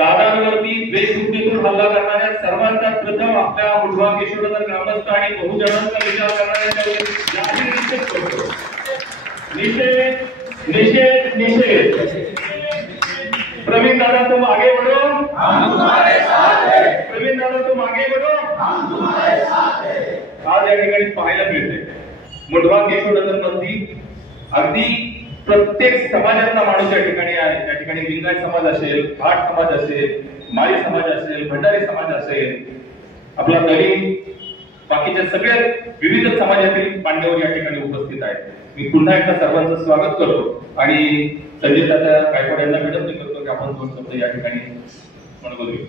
दादांवरती बेशुद्धीतून हल्ला करणाऱ्या सर्वांचा प्रथम आपल्या मुढवा केशवनगर ग्रामस्थ आणि बहुजनांचा विचार करणाऱ्यांच्या जाहीर निषेध करतो. निषेध निषेध निषेध. प्रवीण दादा तुम आगे बढ़ो, हम तुम्हारे साथ हैं. प्रवीण दादा तुम आगे बढ़ो, हम तुम्हारे साथ हैं. आज या ठिकाणी पाहायला मिळते मुढवा केशवनगर मध्ये अगदी प्रत्येक समाजातला माणूस या ठिकाणी आहे. त्या ठिकाणी लिंगायत समाज असेल, भाट समाज असेल, माळी समाज असेल, भंडारी समाज असेल, आपला दलित, बाकीच्या सगळ्या विविध समाजातील मान्यवर या ठिकाणी उपस्थित आहेत. मी पुन्हा एकदा सर्वांचं स्वागत करतो आणि संजय दादा गायकवाड यांना विनंती करतो की आपण दोन शब्द या ठिकाणी म्हणूया.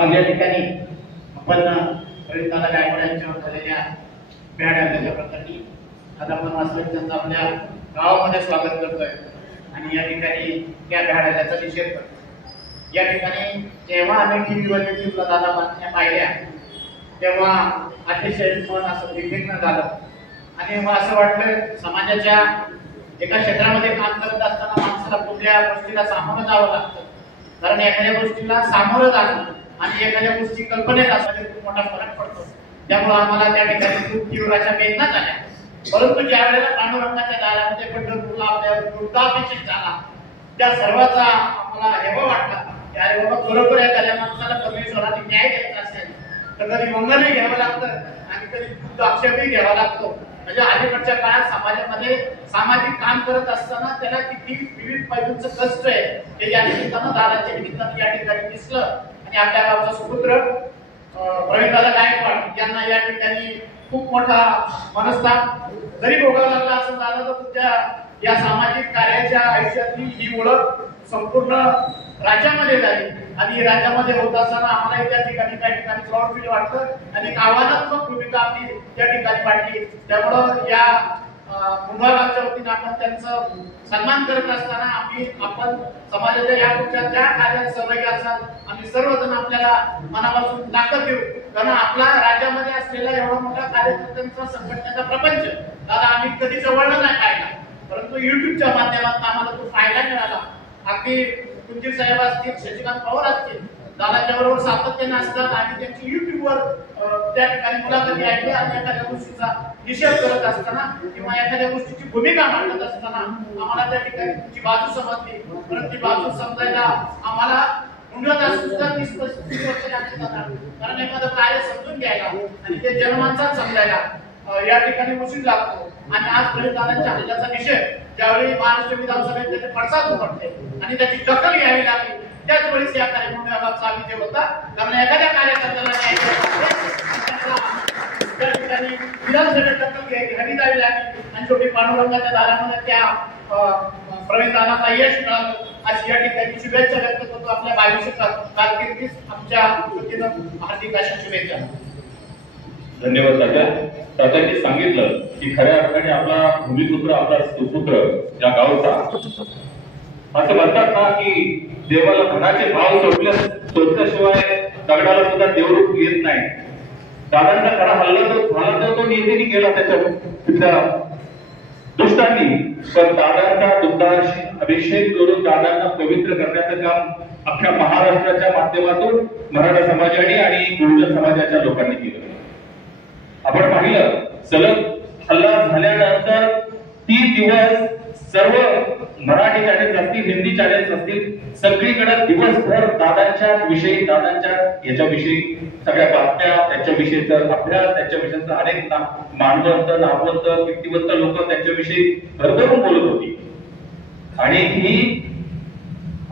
आज या ठिकाणी आपण प्रवीण दादा गायकवाड यांच्यावर झालेल्या भ्याड प्रकरणी आज आपण वास्तविक त्यांचं आपल्या गावामध्ये स्वागत करतोय आणि या ठिकाणी त्या भ्याडाचा निषेध करतो. या ठिकाणी जेव्हा आम्ही टीव्हीवर युट्यूबला दादा बातम्या पाहिल्या तेव्हा अतिशय मन असं विभिन्न झालं आणि मग असं वाटलं समाजाच्या एका क्षेत्रामध्ये काम करत असताना माणसाला कुठल्या गोष्टीला सामोरं जावं लागतं. कारण एखाद्या गोष्टीला सामोरं जाणं आणि एखाद्या गोष्टी कल्पनेत असण्यात खूप मोठा फरक पडतो. त्यामुळे आम्हाला त्या ठिकाणी खूप तीव्र अशा वेदना झाल्या. परंतु ज्या वेळेला पांडुरंगाच्या दारामध्ये पंढरपूरला आपल्या दुर्गाभिषेक झाला त्या सर्वाचा आम्हाला हेवा वाटला की अरे बाबा खरोखर एखाद्या माणसाला परमेश्वराने न्याय द्यायचा असेल तर कधी मंगलही घ्यावं लागतं आणि कधी बुद्ध आक्षेपही घ्यावा लागतो. म्हणजे अलीकडच्या काळात समाजामध्ये सामाजिक काम करत असताना त्याला किती विविध पैलूंचं कष्ट आहे हे या निमित्तानं दादाच्या निमित्तानं या ठिकाणी दिसलं आणि आपल्या गावचा सुपुत्र प्रवीण दादा गायकवाड यांना या ठिकाणी खूप मोठा मनस्ताप जरी भोगावा लागला असं झालं तर तुमच्या या सामाजिक कार्याच्या आयुष्यातली ही ओळख संपूर्ण राज्यामध्ये झाली आणि राज्यामध्ये होत असताना आम्हाला त्या ठिकाणी त्या ठिकाणी प्राऊड फील वाटतं आणि आव्हानात्मक भूमिका आपली त्या ठिकाणी वाटली. त्यामुळं या मुंबईच्या वतीने आपण त्यांचं सन्मान करत असताना आपण समाजाच्या या पुढच्या ज्या कार्यात सहभागी असाल आम्ही सर्वजण आपल्याला मनापासून ताकद देऊ. कारण आपला राज्यामध्ये असलेला एवढा मोठा कार्यकर्त्यांचा संघटनेचा प्रपंच दादा आम्ही कधी जवळनं नाही पाहिला परंतु युट्यूबच्या माध्यमातून आम्हाला तो फायदा मिळाला. अगदी कुंजीर साहेब असतील, शशिकांत पवार असतील, दादाच्या बरोबर सातत्याने असतात आणि त्यांची युट्यूबवर त्या ठिकाणी मुलाखती ऐकल्या आणि एखाद्या गोष्टीचा निषेध करत असताना किंवा एखाद्या गोष्टीची भूमिका मांडत असताना आम्हाला त्या ठिकाणी तुमची बाजू समजली. परंतु ती बाजू समजायला आम्हाला सुद्धा 30 वर्ष लागली जातात. कारण एखादं कार्य समजून घ्यायला आणि ते जनमानसात समजायला या ठिकाणी उशीर लागतो. आणि आज प्रवीण दादांच्या हल्ल्याचा निषेध ज्यावेळी महाराष्ट्र विधानसभेत त्याचे पडसाद उमटले आणि त्याची दखल घ्यावी लागली त्याच वेळेस या कार्यक्रम विभागाचा विजय होता. कारण एखाद्या कार्यकर्त्याला त्या ठिकाणी विधानसभेत दखल घ्यावी जावी लागली आणि शेवटी पांडुरंगाच्या दारामध्ये त्या प्रवीण दादांना यश मिळालं अशी या ठिकाणी शुभेच्छा व्यक्त करतो. आपल्या भविष्य कारकिर्दीस आमच्या वतीनं हार्दिक अशा शुभेच्छा. धन्यवाद दादा. दादांनी सांगितलं की खऱ्या अर्थाने आपला भूमिपुत्र आपला सुपुत्र या गावचा असं म्हणतात ना की देवाला धनाचे भाव सोडल्याशिवाय दगडाला सुद्धा देवरूप येत नाही. दादांचा खरा हल्ला तो नेत्याने केला त्याच्या दुष्टांनी. पण दादांचा दुग्धाशी अभिषेक करून दादांना पवित्र करण्याचं काम अख्ख्या महाराष्ट्राच्या माध्यमातून मराठा समाजाने आणि बहुजन समाजाच्या लोकांनी केलं. आपण पाहिलं सलग हल्ला झाल्यानंतर 30 दिवस सर्व मराठी चॅनेल्स असतील, हिंदी चॅनेल्स असतील, सगळीकडे दिवसभर दादांच्या विषयी, दादांच्या याच्याविषयी सगळ्या बातम्या, त्याच्याविषयीचा अभ्यास, त्याच्याविषयीचा अनेक मानवंत, नामवंत, कीर्तिवंत लोक त्याच्याविषयी भरभरून बोलत होती. आणि ही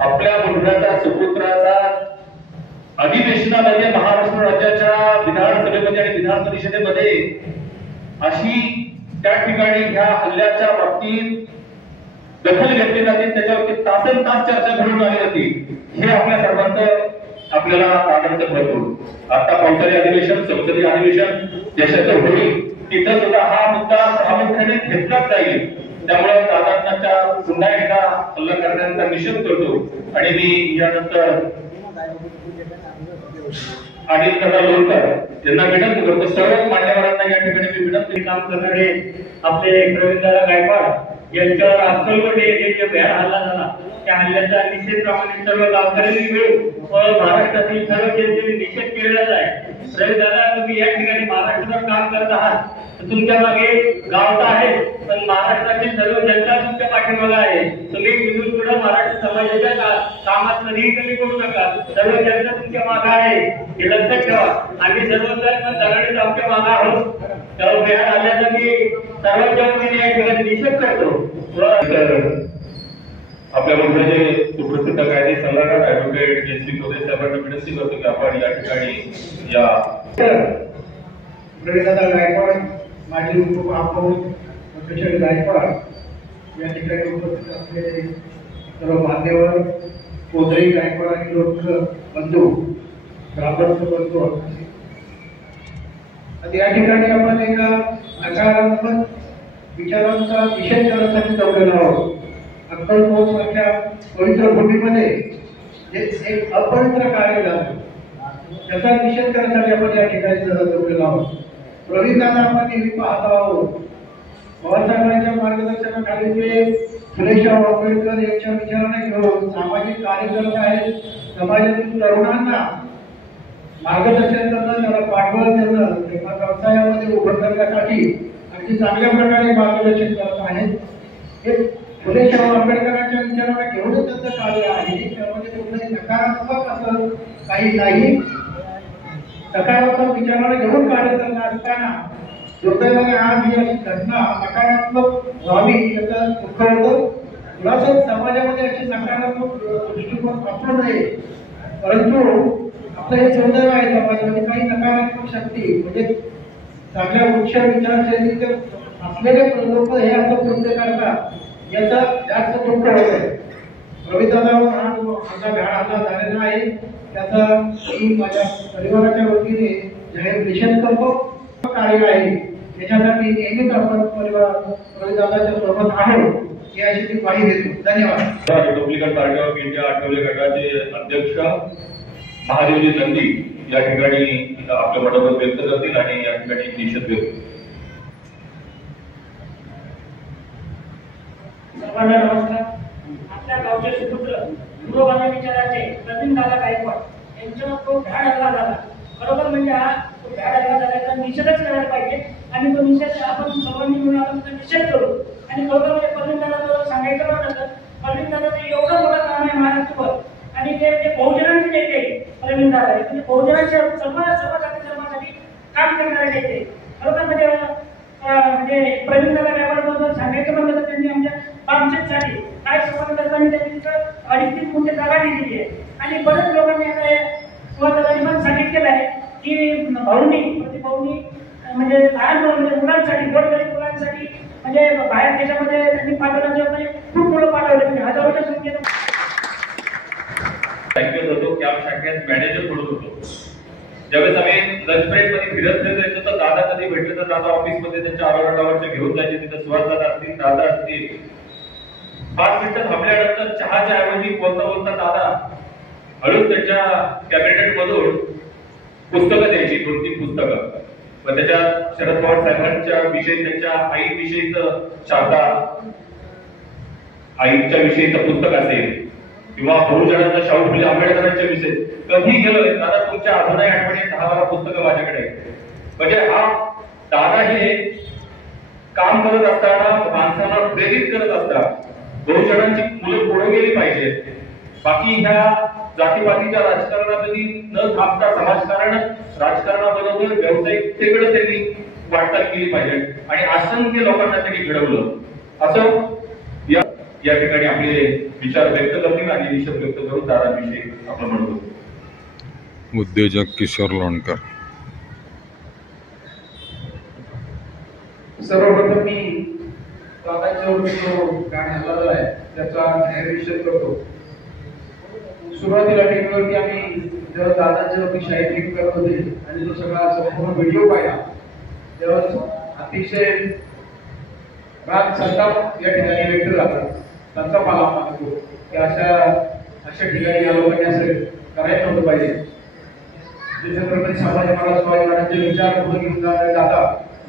आपल्या मुलगाचा सुपुत्राचा अधिवेशनामध्ये महाराष्ट्र राज्याच्या विधानसभेमध्ये आणि विधान परिषदेमध्ये अशी त्या ठिकाणी ह्या हल्ल्याच्या बाबतीत दखल घेतली जाते, त्याच्यावरती तासनतास चर्चा घडून आली होती. हे आपल्या सर्वांचं आपल्याला आनंद भरपूर. आता पावसाळी अधिवेशन, संसदीय अधिवेशन देशाचं होईल तिथं सुद्धा हा मुद्दा प्रामुख्याने घेतलाच जाईल. त्यामुळे दादांच्या पुन्हा एकदा हल्ला करण्याचा निषेध करतो आणि मी यानंतर अनिल दादा लोणकर यांना विनंती करतो. सर्व मान्यवरांना या ठिकाणी मी विनंती काम करणारे आपले प्रवीण दादा गायकवाड यांच्यावर अक्कलकोट येथे जे भ्याड हल्ला झाला त्या हल्ल्याचा निषेधाप्रमाणे सर्व गावकऱ्यांनी मिळून व महाराष्ट्रातील सर्व जनतेने निषेध केलेला आहे. रवी दादा, तुम्ही या ठिकाणी महाराष्ट्रावर काम करत आहात, तुमच्या मागे गाव तर आहे पण महाराष्ट्रातील सर्व जनता तुमच्या पाठीमागे आहे. तुम्ही तिथून पुढे महाराष्ट्र समाजाच्या कामात कधीही कमी करू नका. सर्व जनता तुमच्या मागे आहे हे लक्षात ठेवा. आम्ही सर्वजण दगडीच आमच्या मागे आहोत. तर बिहार आल्याचा मी सर्वांच्या वतीने या ठिकाणी निषेध करतो. आपल्या मंडळाचे सुप्रसिद्ध कायदे सल्लागार ऍडव्होकेट JC कोदे साहेबांना विनंती करतो की आपण या ठिकाणी या रवीदादा गायकवाड, माजी उपमहापौर प्रोफेसर गायकवाड या ठिकाणी उपस्थित असलेले सर्व मान्यवर, कोदरी गायकवाड आणि लोक बंधू, ग्रामस्थ बंधू, या ठिकाणी आपण एका नकारात्मक विचारांचा निषेध करण्यासाठी जमलेलो आहोत. अक्कलकोट सारख्या पवित्र भूमीमध्ये जे एक अपवित्र कार्य झालं त्याचा निषेध करण्यासाठी आपण या ठिकाणी जमलेलो आहोत. रवीदादा आपण नेहमी पाहत आहोत, बाबासाहेबांच्या मार्गदर्शनाखाली ते फुलेशाह आंबेडकर यांच्या विचाराने घेऊन सामाजिक कार्य करत आहेत. समाजातील तरुणांना मार्गदर्शन करणं, त्याला पाठबळ देणं, एका व्यवसायामध्ये उभं करण्यासाठी अगदी चांगल्या प्रकारे मार्गदर्शन करत आहेत. हे फुलेशाह आंबेडकरांच्या विचाराने घेऊनच त्यांचं कार्य आहे. त्यामध्ये कुठलंही नकारात्मक असं काही नाही. सकारात्मक विचाराने घेऊन कार्य करत असताना दुर्दैवाने आज ही अशी घटना नकारात्मक व्हावी याचं दुःख होतं. मुळातच समाजामध्ये अशी नकारात्मक दृष्टिकोन वापरू नये, परंतु आपलं हे दुर्दैव आहे. समाजामध्ये काही नकारात्मक शक्ती म्हणजे चांगल्या उच्च विचारशैलीचे असलेले लोक हे असं कृत्य करतात, याचा जास्त दुःख होत आहे. रवीदादावर हा माझा भ्याड हल्ला झालेला आहे, त्याचा मी माझ्या परिवाराच्या वतीने जाहीर निषेध करतो. कार्य आहे त्याच्यासाठी नेहमीच आपण परिवार रवीदादाच्या सोबत आहोत ही अशी मी ग्वाही देतो. धन्यवाद. Republican party of India Athawale गटाचे अध्यक्ष महादेवजी नंदी या ठिकाणी आपलं मनोगत व्यक्त करतील आणि या ठिकाणी निषेध व्यक्त. सर्वांना नमस्कार. आपल्या गावचे सुपुत्र पूर्वगामी विचाराचे प्रवीण दादा गायकवाड यांच्यावर तो भ्याड हल्ला झाला. बरोबर म्हणजे हा तो भ्याड हल्ला झाल्याचा निषेधच करायला पाहिजे आणि तो निषेध आपण सर्वांनी मिळून आपण त्याचा निषेध करू. आणि खरोखर म्हणजे प्रवीण दादा सांगायचं म्हटलं तर प्रवीण दादाचं एवढं मोठं काम आहे महाराष्ट्रभर आणि ते बहुजनांचे नेते प्रवीण दादा म्हणजे बहुजनांच्या सर्व जाती धर्मासाठी काम करणारे नेते. खरोखर म्हणजे प्रवीण दादा गायकवाड सांगायचं म्हटलं तर त्यांनी आमच्या पामचेतसाठी काय संबंध असताना त्यांनी तिथं 2.5 गुंठे जागा दिलेली आहे. आणि बरेच लोकांनी आता सुरुवातीला पण सांगितलेलं आहे की भाऊनी म्हणजे लहान म्हणजे मुलांसाठी गोरगरीब मुलांसाठी म्हणजे बाहेर देशामध्ये त्यांनी पाठवण्याचे म्हणजे खूप मुलं पाठवले म्हणजे हजारोच्या संख्येनं. बँकेत होतो, कॅम्प शाखेत मॅनेजर म्हणून होतो. ज्यावेळेस आम्ही लंच ब्रेक मध्ये फिरत जायचो तर दादा कधी भेटले तर दादा ऑफिस मध्ये त्यांच्या आरोग्यावरचे घेऊन जायचे. तिथे सुहास दादा असतील, दादा असतील. 5 मिनिटं थांबल्यानंतर चहाच्या ऐवजी बोलता दादा हळूच त्यांच्या कॅबिनेट मधून पुस्तकं द्यायची, 2-3 पुस्तकं. पण त्याच्यात शरद पवार साहेबांच्या विषयी, त्यांच्या आईविषयीचं शारदा आईच्या विषयीचं पुस्तक असेल किंवा बहुजनांचा शाहू फुले आंबेडकरांच्या विषयी कधी गेलोय दादा तुमच्या अजूनही आठवणी 10-12 पुस्तकं माझ्याकडे आहेत. म्हणजे हा दादा हे काम करत असताना माणसाला प्रेरित करत असतात. बहुजनांची मुलं पुढे गेली पाहिजेत. बाकी ह्या जातीपातीच्या राजकारणामध्ये न थांबता समाजकारण राजकारणाबरोबर व्यावसायिकतेकडे त्यांनी वाटचाल केली पाहिजे आणि असंख्य लोकांना त्यांनी घडवलं. असं या ठिकाणी आपले विचार व्यक्त करतील आणि निषेध व्यक्त करून दादाविषयी आपण म्हणतो. उद्योजक किशोर लोणकर. सर्वप्रथम मी दादांच्या जो गाण हल्ला आहे त्याचा जाहीर निषेध करतो. सुरुवातीला टीव्हीवरती आम्ही जेव्हा दादांच्या शाही ट्रीट करत होते आणि तो सगळा संपूर्ण व्हिडिओ पाहिला तेव्हा अतिशय राग संताप या ठिकाणी व्यक्त झाला. संताप आला मागतो की अशा ठिकाणी या लोकांनी असं करायला नव्हतं पाहिजे. ज्याच्याप्रमाणे समाजवादाचे विचार पुढे घेऊन जाणारे दादा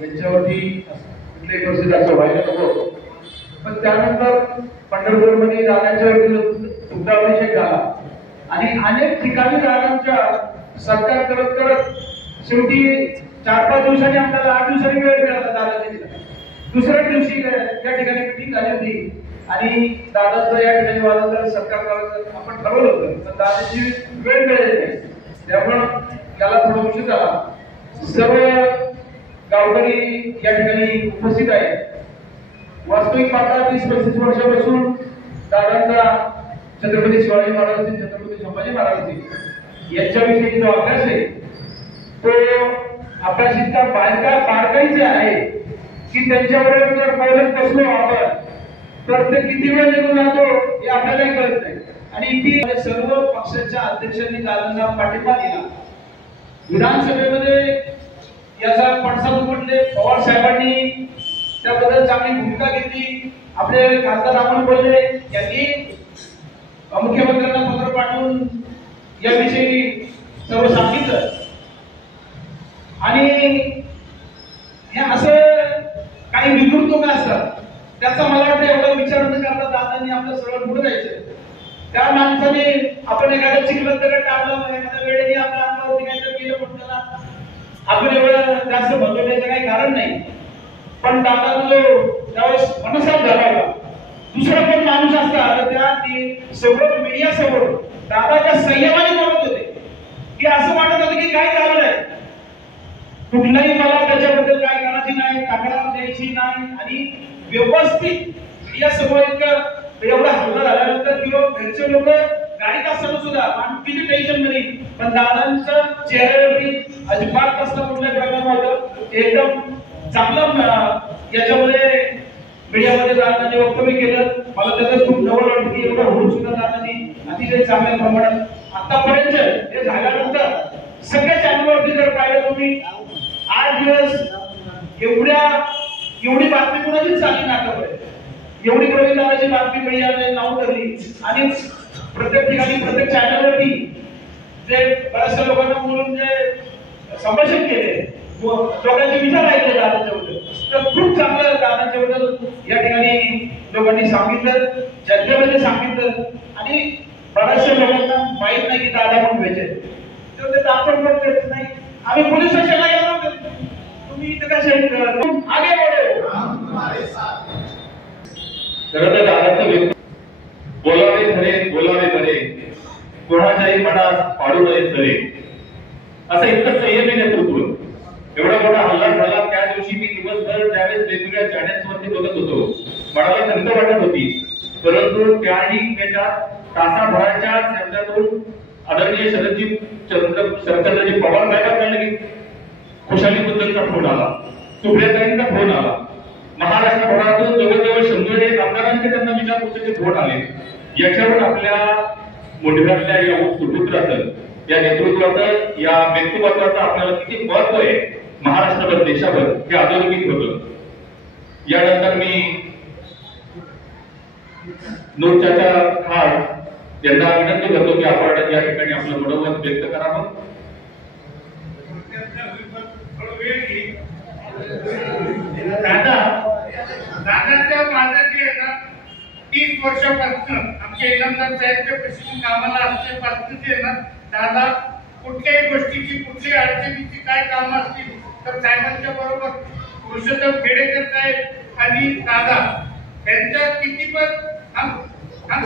यांच्यावरती कुठल्याही परिस्थितीत असं व्हायला नको. पण त्यानंतर पंढरपूरमध्ये दादांच्या शुद्धाभिषेक झाला आणि अनेक ठिकाणी दादांच्या सत्कार करत करत शेवटी 4-5 दिवसांनी आपल्याला 8 दिवसांनी वेळ मिळाला दादाच्या दिला. दुसऱ्या दिवशी या ठिकाणी मीटिंग झाली होती आणि दादाचा या ठिकाणी वादाचा सत्कार करायचं आपण ठरवलं होतं, पण दादाची वेळ मिळाली नाही, त्यामुळं त्याला थोडा उशीर झाला. सर्व गावकरी या ठिकाणी उपस्थित आहेत. वास्तविक पाहता 30-35 वर्षापासून दादांचा छत्रपती शिवाजी महाराज, छत्रपती संभाजी महाराज यांच्याविषयी जो अभ्यास आहे तो अभ्यास इतका बारकाईचे आहे की त्यांच्याबरोबर जर बोलत बसलो आपण तर ते किती वेळ निघून जातो हे आपल्यालाही कळत नाही. आणि ती सर्व पक्षाच्या अध्यक्षांनी दादांना पाठिंबा दिला. विधानसभेमध्ये याचा पडसाद उमटले. पवार साहेबांनी त्याबद्दल चांगली भूमिका घेतली. आपले खासदार रामन बोलले यांनी मुख्यमंत्र्यांना पत्र पाठवून याविषयी सर्व सांगितलं. आणि हे असं काही विकृत का असतात त्याचा मला वाटतं एवढा विचार न करता दादांनी आपलं सरळ पुढे जायचं. त्या माणसाने आपण एखाद्या चिखलात टाकलं, एखाद्या वेळेने आपल्या अंगावरती काहीतरी केलं म्हणून त्याला आपण एवढं जास्त बदलण्याचं काही कारण नाही. पण दादा जो त्यावेळेस मनसात धरावला, दुसरा कोण माणूस असता तर त्या समोर मीडिया समोर दादाच्या संयमाने बोलत होते की असं वाटत होतं की काय झालं नाही, कुठलाही मला त्याच्याबद्दल काय करायची नाही, तक्रार द्यायची नाही. आणि व्यवस्थित मीडिया समोर एवढा हल्ला झाल्यानंतर किंवा घरचे लोक गाडीत असताना सुद्धा किती टेन्शन मध्ये, पण दादांच्या चेहऱ्यावरती अजिबात कसला कुठल्या प्रकार होतं. एकदम चांगलं याच्यामध्ये मीडियामध्ये दादांनी वक्तव्य केलं. मला त्याचं खूप जवळ वाटतं की एवढं होऊन सुद्धा दादांनी अतिशय चांगल्या प्रमाणात आतापर्यंत हे झाल्यानंतर सगळ्या चॅनलवरती जर पाहिलं तुम्ही 8 दिवस एवढी बातमी कुणाचीच चालली नाटकमध्ये, एवढी गोविंदाची बातमी मीडियाने नाव धरली. आणि प्रत्येक ठिकाणी प्रत्येक चॅनलवरती जे बऱ्याचशा लोकांना बोलून जे संभाषण केले, लोकांचे विचार ऐकले दादांच्याबद्दल, तर खूप चांगलं दादांच्याबद्दल या ठिकाणी लोकांनी सांगितलं, जनतेमध्ये सांगितलं. आणि बऱ्याचशा लोकांना माहित नाही की दादा पण व्हायचे, तर ते आपण पण करत नाही. आम्ही पोलीस स्टेशनला गेलो, तुम्ही इथं कसे आगे बढो. खरं तर दादाचं बोलावे खरे, कोणाच्याही मनात पाडू नये खरे, असं इतकं संयमी नेतृत्व. एवढा मोठा हल्ला झाला त्या दिवशी मी दिवसभर त्यावेळेस वेगवेगळ्या चॅनेल्सवरती बघत होतो, मनाला खंत वाटत होती. परंतु त्याही त्याच्यात तासाभराच्या यांच्यातून आदरणीय शरदचंद्रजी पवार साहेबांना लगेच खुशालीबद्दलचा फोन आला, सुप्रियाताईंचा फोन आला, महाराष्ट्रभरातून जवळजवळ 100 आमदारांचे त्यांना विचारपूसचे फोन आले. याच्यावर आपल्या मोढव्यातल्या या सुपुत्राचं, या नेतृत्वाचं, या व्यक्तिमत्वाचं आपल्याला किती महत्व आहे महाराष्ट्रावर, देशावर, हे अधोरेखित होतं. यानंतर मी नूरचाचा खास यांना विनंती करतो की आपण या ठिकाणी आपलं मनोमत व्यक्त करावं. दादाच्या माझं जे आहे ना 30 वर्षापासून आमच्या इनामदार साहेबच्या प्रश्न कामाला असल्यापासून जे आहे ना दादा कुठल्याही गोष्टीची, कुठल्याही अडचणीची काय कामं असतील तर साहेबांच्या बरोबर पुरुषोत्तम खेडेकर साहेब आणि दादा यांच्या किती पण हम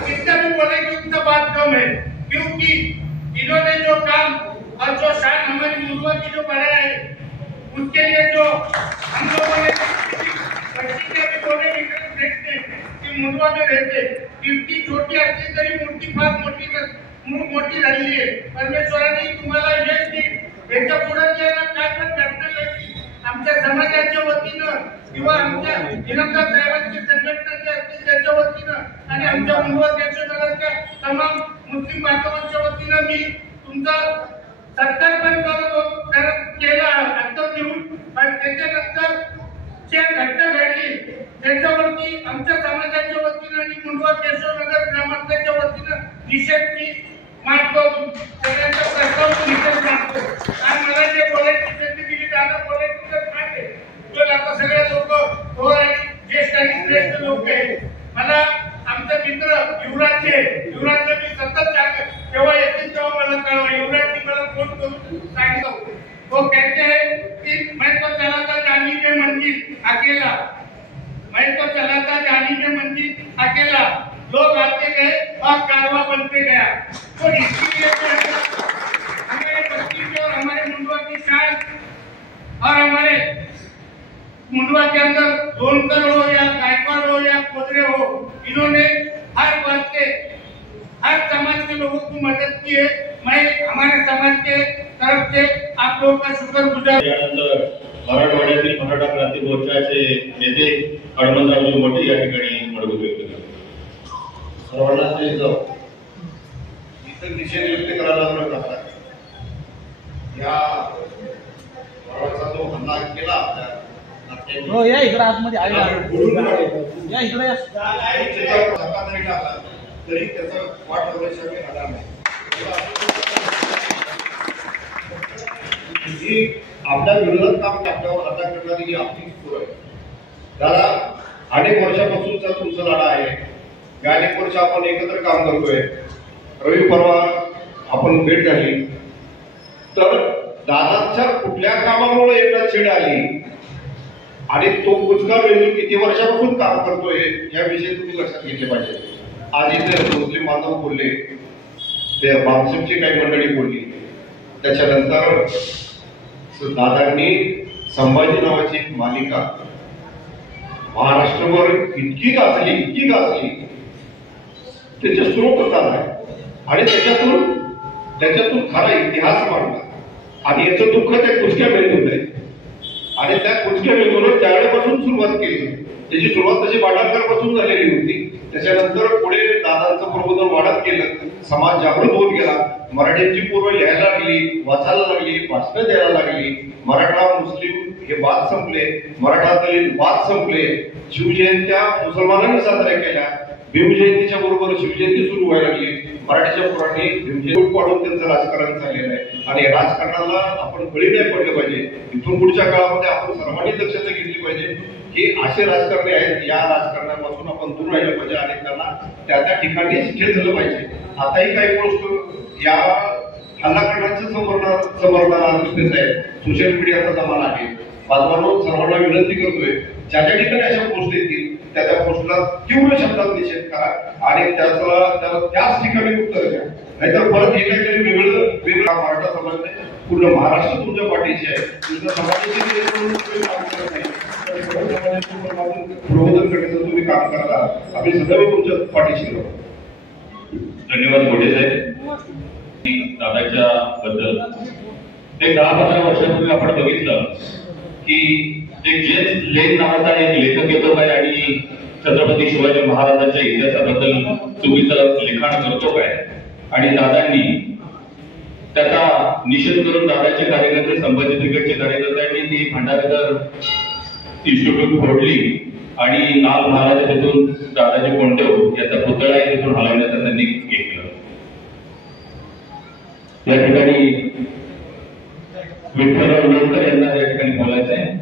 कितना भी बोले कि उतना बात कम है, क्योंकि इन्होंने जो काम और जो शान हमारी मुंडवा की जो बढ़ाया है उसके लिए जो हम लोगों ने देखते कि मुंडवा में रहते कीर्ती छोटी असली तरी मूर्ती फार मोठी झालेली आहे. परमेश्वराने तुम्हाला यश देईल. याच्या पुढे जे काय पण घटना आमच्या समाजाच्या वतीनं किंवा आमच्या इनामदार साहेबांची संघटना जे असतील त्याच्या वतीनं आणि आमच्या मुंडवा देशभराच्या तमाम मुस्लिम बांधवांच्या वतीनं मी तुमचा सत्कार पण केला आता देऊन. आणि त्याच्यानंतर जे घटना घडली त्याच्यावरती आमच्या समाजाच्या वतीनं आणि मुंडवा केशवनगर ग्रामपंचायतच्या वतीनं निषेध मी मांडतो. सगळ्यांचा प्रस्ताव निषेध मांडतो. आणि मला जे बोलायची संधी दिली दादा बोलायची तर काय तर आता सगळे लोक आणि ज्येष्ठ आणि श्रेष्ठ लोक आहेत. मला आमचा मित्र युवराजचे फोन करून सांगितलं. वो कहते हैं कि मैं तो चला था जानी के मंदिर अकेला, मैं तो चला था जानी के मंदिर अकेला, लोग आते गए और कारवा बनते गया. तो इसीलिए हमारे बस्ती के और हमारे मुंडवा की शान और हमारे मुंडवा के अंदर गोलकर हो या गायकवाड़ हो या कोदरे हो, इन्होंने हर बात के हर समाज के लोगों को मदद की है. मैं हमारे समाज के तरफ से आप लोगों का शुक्रगुजार. त्यानंतर मराठवाड्यातील मराठा क्रांती मोर्चाचे नेते हनुमंतरावजी मोठे या ठिकाणी मदत व्यक्त करतात. सर्वांना इथं निषेध व्यक्त करायला लागला. या जो हल्ला केला हो या इकडे आतमध्ये आहे या इकडे तरी त्याचा वाट बघण्यासाठी राहणार नाही. आपल्या विरोधात काम आपल्यावर हल्ला करणारी ही आपली पोर आहे. त्याला अनेक वर्षापासूनचा तुमचा लढा आहे. या अनेक वर्ष आपण एकत्र काम करतोय. रवी परवा आपण भेट झाली तर दादांच्या कुठल्या कामामुळे एकदा छेड आली आणि तो कुचका वेळी किती वर्षापासून काम करतोय याविषयी तुम्ही लक्षात घेतले पाहिजे. आज इथे मुस्लिम बांधव बोलले, ते भाजपची काही मंडळी बोलली. त्याच्यानंतर दादांनी संभाजी नावाची एक मालिका महाराष्ट्रभर इतकी गाजली त्याचे स्रोत झाला आणि त्याच्यातून खरा इतिहास मांडला. आणि याचं दुःख त्या कुचक्या मेंदूत आहे. आणि त्या कुचक्या मेंदूनं त्यावेळेपासून सुरुवात केली. त्याची सुरुवात तशी वाडाकर पासून झालेली होती. त्याच्यानंतर पुढे दादांचं प्रबोधन वाढत गेलं, समाज जागृत होत गेला. मराठ्यांची पूर्व लिहायला लागली, वाचायला लागली, भाषणं द्यायला लागली. मराठा मुस्लिम हे वाद संपले, मराठा दलित वाद संपले. शिवजयंत्या मुसलमानांनी साजऱ्या केल्या. भीमजयंतीच्या बरोबर शिवजयंती सुरू व्हायला लागली. मराठीच्या पुराणी भीमजयंती पाडून त्यांचं राजकारण चाललेलं आहे. आणि राजकारणाला आपण बळी नाही पडलं पाहिजे. इथून पुढच्या काळामध्ये आपण सर्वांनी दक्षता घेतली पाहिजे की असे राजकारणी आहेत, या राजकारणापासून आपण दूर राहिलं पाहिजे आणि त्यांना त्या त्या ठिकाणीच ठेचलं पाहिजे. आताही काही गोष्ट या हल्ला करण्याचं समर्थनार्थ आहे. सोशल मीडियाचा जमाना आहे. बाजूला सर्वांना विनंती करतोय, ज्या ज्या ठिकाणी अशा पोस्ट येतील त्या पोस्टला तीव्र शब्दात निषेध करा आणि त्याला त्याच ठिकाणी उत्तर द्या. नाहीतर परत हे काहीतरी वेगळं मराठा समाजाने पूर्ण महाराष्ट्र तुमच्या पाठीशी आहे. तुमच्या समाजाची काम करत नाही, प्रबोधन करण्याचं तुम्ही काम करता. आम्ही सदैव तुमच्या पाठीशी राहू. धन्यवाद मोठे साहेब. दादाच्या बद्दल एक 10-15 वर्षापूर्वी आपण बघितलं की एक जेम्स लेन नावाचा एक लेखक येतो काय आणि छत्रपती शिवाजी महाराजांच्या इतिहासाबद्दल चुकीचं लिखाण करतो काय. आणि दादांनी त्याचा निषेध करून दादाचे कार्यकर्ते, संभाजी ब्रिगेडचे कार्यकर्त्यांनी ती भंडारकर इन्स्टिट्यूट फोडली आणि लाल महाराज तिथून दादाजी कोंडदेव याचा पुतळाही तिथून हलवण्याचा त्यांनी घेतलं. या ठिकाणी विठ्ठलराव लोणकर यांना या ठिकाणी बोलायचं आहे.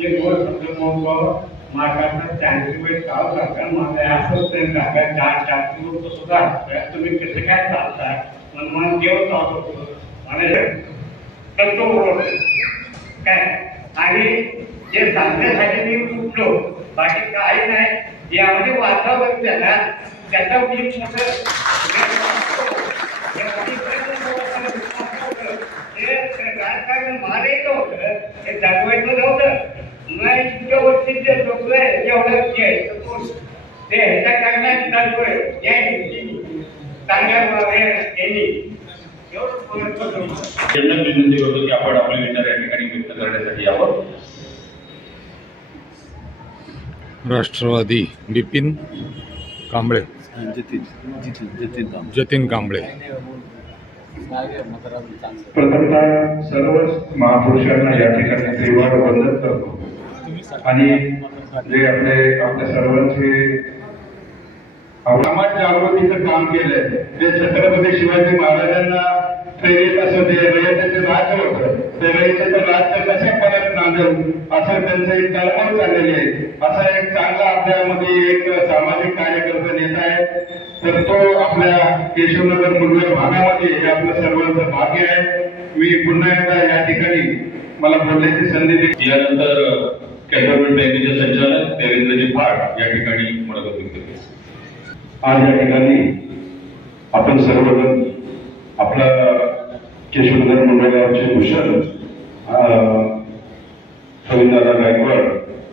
ये दो शब्दों को मार्गाचा चांगली गाव सरकार मला असं टाका 4 किलो तो सुद्धा तुम्ही कसे काय चालताय मन देव चालतो आणि कंट्रोल काय आणि जे सांगण्यासाठी मी उठलो, बाकी काही नाही. यामध्ये वातावरण त्याला त्याचा मी राजकारण मारायचं होतं, हे दाखवायचं नव्हतं. नाही इतक्या वर्षीचे लोक एवढं ते ह्याच्या कारणात चालतोय चांगल्या विनंती करतो की आपण आपले विचार या ठिकाणी व्यक्त करण्यासाठी यावं. राष्ट्रवादी बिपिन कांबळे, जतीन कांबळे. प्रथमतः सर्व महापुरुषांना या ठिकाणी त्रिवार वंदन करतो आणि जे आपल्या सर्वांचे समाज जागृतीचं काम केलंय ते छत्रपती शिवाजी महाराजांना प्रेरित असं ते रयतेचं राज्य होतं. ते रयतेचं राज्य कशा परत नांदेल असं त्यांचं एक तळमळ चाललेली आहे. असा एक चांगला आपल्यामध्ये एक सामाजिक कार्यकर्ता नेता आहे. तर तो आपल्या केशवनगर मुंडवे भागामध्ये हे आपलं सर्वांचं भाग्य आहे. मी पुन्हा एकदा या ठिकाणी मला बोलण्याची संधी दिली. यानंतर कॅन्टोन्मेंट बँकेचे संचालक देवेंद्रजी फाड या ठिकाणी मनोगत व्यक्त केले. आज या ठिकाणी आपण सर्वजण आपला केशवनगर मुंडवेगावचे भूषण रवींद्रदादा गायकवाड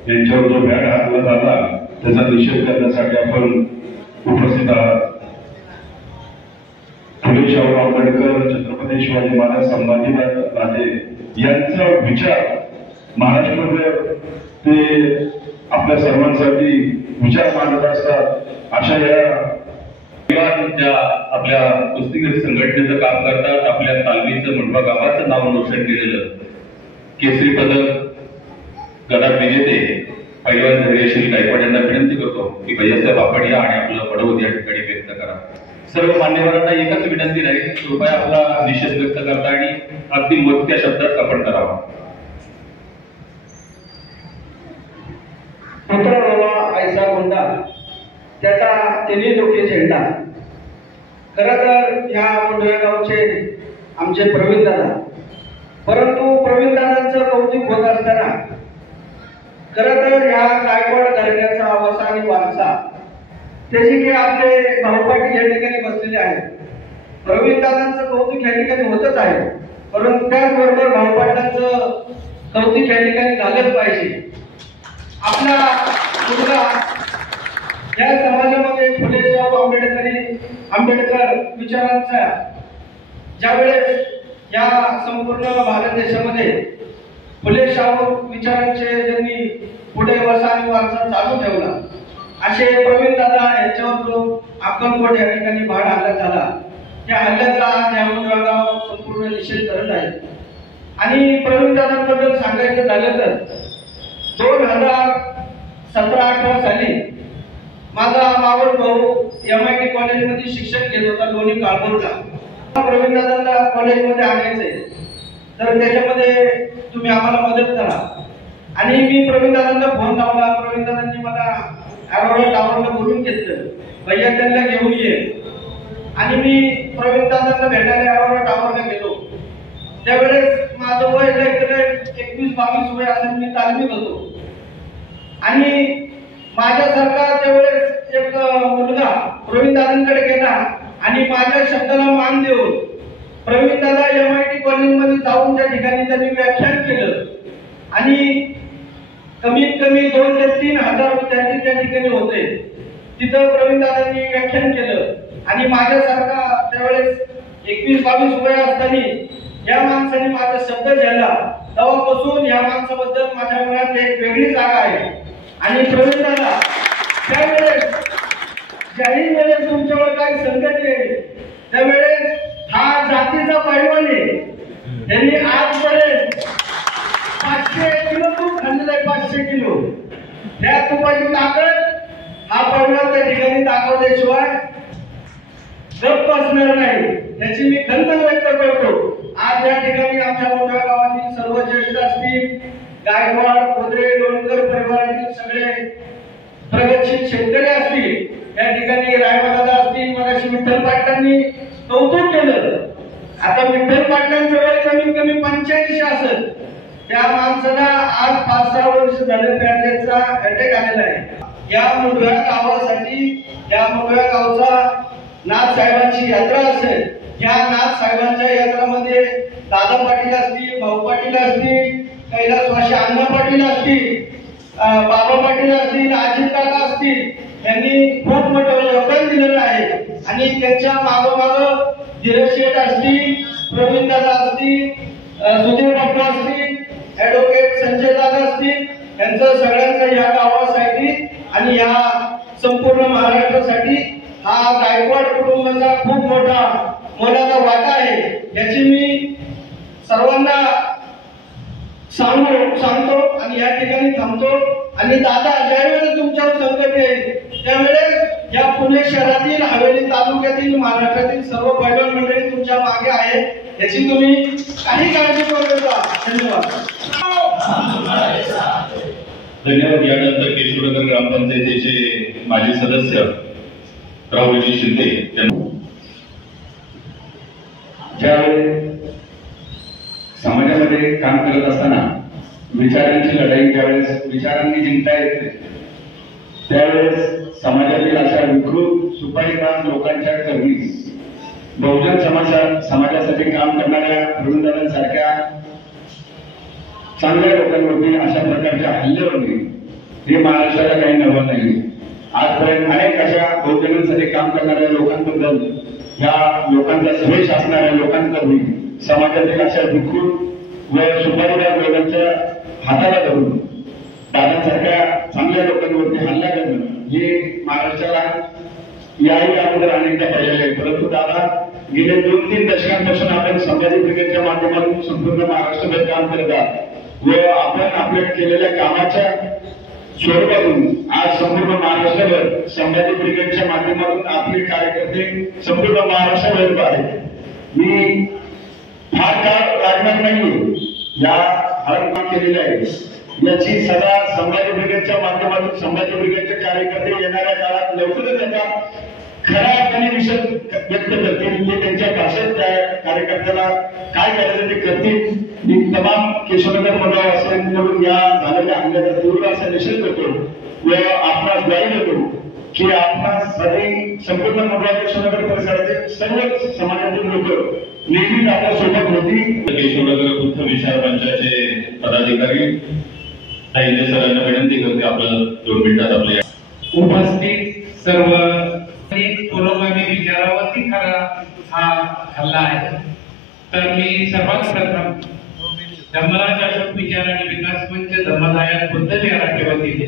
यांच्यावर जो भ्याड हल्ला झाला त्याचा निषेध करण्यासाठी आपण उपस्थित आहात. फुले शाहू आंबेडकर, छत्रपती शिवाजी महाराज, संभाजीराजे यांचा विचार महाराष्ट्रामध्ये ते आपल्या सर्वांसाठी विचार मांडत असतात. अशा या ज्या आपल्या कुस्तीगीर संघटनेचं काम करतात, आपल्या तालमीचं मुंडवा गावाचं नाव रोशन केलेलं केसरी पदक गदा विजेते पैलवान धैर्यशील गायकवाड यांना विनंती करतो की भैयासाहेब आपण या आणि आपलं पडवत या ठिकाणी व्यक्त करा. सर्व मान्यवरांना एकच विनंती राहील, कृपया आपला निषेध व्यक्त करता आणि अगदी मोजक्या शब्दात आपण करावा. पुत्र बाबा ऐसा गुंडा त्याचा तिन्ही टोके झेंडा. खरं तर ह्या मुंडवे गावचे आमचे प्रवीण दादा, परंतु प्रवीण दादांचं कौतुक होत असताना खरं तर ह्या गायकवाड घराण्याचा वसा आणि वारसा त्याची की आपले भाऊ पाटील या ठिकाणी बसलेले आहेत. प्रवीण दादांचं कौतुक या ठिकाणी होतच आहे, परंतु त्याचबरोबर भाऊ पाटलांचं कौतुक या ठिकाणी झालंच पाहिजे. आपला मुलगा या समाजामध्ये फुले शाहू आंबेडकर विचारांचा ज्यावेळेस या संपूर्ण भारत देशामध्ये फुले शाहू विचारांचे ज्यांनी पुढे वसा आणि वारसा चालू ठेवला असे प्रवीण दादा यांच्यावर जो अक्कलकोट या ठिकाणी भाड हल्ला झाला त्या हल्ल्याचा आज या मुंडवेगाव संपूर्ण निषेध करत आहे. आणि प्रवीण दादांबद्दल सांगायचं झालं तर 2017-18 साली माझा मावळ भाऊ MIT कॉलेजमध्ये शिक्षण घेत होता दोन्ही काळभोरला. प्रवीण दादांना कॉलेजमध्ये आणायचंय तर त्याच्यामध्ये तुम्ही आम्हाला मदत करा. आणि मी प्रवीण दादांना फोन लावला. प्रवीण दादांनी मला अरोरा टावरला बोलून घेतलं, भैया त्यांना घेऊन ये. आणि मी प्रवीण दादांना भेटायला अरोरा टावरला गेलो. त्यावेळेस माझं वय 21-22 वय असेल, मी तालमीत होतो. आणि माझ्यासारखा त्यावेळेस एक मुलगा प्रवीण दादांकडे गेला आणि माझ्या शब्दाला मान देऊन प्रवीण दादा MIT कॉलेजमध्ये जाऊन त्या ठिकाणी त्यांनी व्याख्यान केलं. आणि कमीत कमी 2,000 ते 3,000 विद्यार्थी त्या ठिकाणी होते. तिथं प्रवीण दादांनी व्याख्यान केलं. आणि माझ्यासारखा त्यावेळेस 21-22 वय असताना या माणसाने माझा शब्द घ्यायला, तेव्हापासून या माणसाबद्दल माझ्या मनात एक वेगळी जागा आहे. आणि प्रवीण दादा त्यावेळेस ज्याही वेळेस तुमच्यावर काही संकट येईल त्यावेळेस हा जातीचा पैलवान आहे. त्यांनी आजपर्यंत 500 किलो तूप खाल्लेलं आहे. 500 किलो त्या तुपाची ताकद हा पैलवान त्या ठिकाणी दाखवल्याशिवाय गप्प बसणार नाही, याची मी खंत व्यक्त करतो. आज या ठिकाणी आमच्या मोठ्या गावातील सर्व ज्येष्ठ असतील, गायकवाड, खोदरे, लोणकर परिवारातील सगळे प्रगतशील शेतकरी असतील, या ठिकाणी रायबादादा असतील, मगाशी विठ्ठल पाटलांनी कौतुक केलं. आता विठ्ठल पाटलांचं वय कमीत कमी 85 असेल. त्या माणसाला आज 5-6 वर्ष झालं पॅरलेसचा अटॅक आलेला आहे. या मुंडव्या गावासाठी, या मुंडव्या गावचा नाथ साहेबांची यात्रा असेल. या नाथ साहेबांच्या यात्रामध्ये दादा पाटील असतील, भाऊ पाटील असतील, कैलासवासी अण्णा पाटील असतील, बाबा पाटील असतील, अजित काका असतील, यांनी खूप मोठं योगदान दिलेलं आहे. आणि त्यांच्या मागोमाग धीरज शेठ असतील, प्रवीण दादा असतील, सुधीर बापू असतील, ऍडव्होकेट संजय दादा असतील, यांचं सगळ्यांचं या गावासाठी आणि या संपूर्ण महाराष्ट्रासाठी हा गायकवाड कुटुंबाचा खूप मोठा मोलाचा वाटा आहे. याची मी सर्वांना सांगतो आणि या ठिकाणी थांबतो. आणि दादा ज्यावेळेस तुमच्यावर संकट येईल त्यावेळेस या पुणे शहरातील, हवेली तालुक्यातील, महाराष्ट्रातील सर्व पैलवान मंडळी तुमच्या मागे आहे, याची तुम्ही काही काळजी करू नका. धन्यवाद. धन्यवाद. यानंतर केशवनगर ग्रामपंचायतीचे माजी सदस्य राहुलजी शिंदे यांना ज्यावेळेस समाजामध्ये काम करत असताना विचारांची लढाई ज्यावेळेस विचारांनी जिंकता येते त्यावेळेस समाजातील अशा विकृत सुपारीबाज लोकांच्या करणी बहुजन समाजासाठी काम करणाऱ्या प्रवीणदादांसारख्या चांगल्या लोकांवरती अशा प्रकारच्या हल्ल्यावरती हे महाराष्ट्राला काही नवं नाही. आजपर्यंत अनेक अशा बहुजनांसाठी काम करणाऱ्या लोकांबद्दल या लोकांचा द्वेष असणाऱ्या लोकांकडून समाजातील अशा विकृत व सुपारीदार लोकांच्या हाताला धरून दादांसारख्या चांगल्या लोकांवरती हल्ला करणं हे महाराष्ट्राला याही अगोदर अनेकदा पाहिलेले आहे. परंतु दादा गेले 2-3 दशकांपासून आपण संभाजी ब्रिगेडच्या माध्यमातून संपूर्ण महाराष्ट्रभर काम करत आहात व आपण आपल्या केलेल्या कामाच्या स्वरूपातून आज संपूर्ण महाराष्ट्रभर संभाजी ब्रिगेडच्या माध्यमातून आपले कार्यकर्ते संपूर्ण महाराष्ट्रभर आहेत. मी फार काळ लागणार नाही या हरण केलेले आहे याची सदा संभाजी ब्रिगेडच्या माध्यमातून संभाजी ब्रिगेडचे कार्यकर्ते येणाऱ्या काळात लवकरच त्याचा खऱ्या अर्थाने विषय व्यक्त करतील. ते त्यांच्या भाषेत त्या कार्यकर्त्याला काय करायचं ते करतील. मी तमाम केशवनगर मंडळ असेल म्हणून या झालेल्या हल्ल्याचा तीव्र असा निषेध करतो व आपणास ग्वाही देतो की आपणास सदैव संपूर्ण मंडळ केशवनगर परिसरातील सर्व समाजातील लोक नेहमीच आपल्या सोबत होती. केशवनगर बुद्ध विचार मंचाचे पदाधिकारी ताईंचे सरांना विनंती करते आपलं 2 मिनिटात आपले उपस्थित सर्व पुरोगामी विचारावरती खरा हा हल्ला आहे. तर मी सर्वात प्रथम धर्मराज अशोक विचार आणि विकास मंच धर्मदायक बुद्ध विहाराच्या वतीने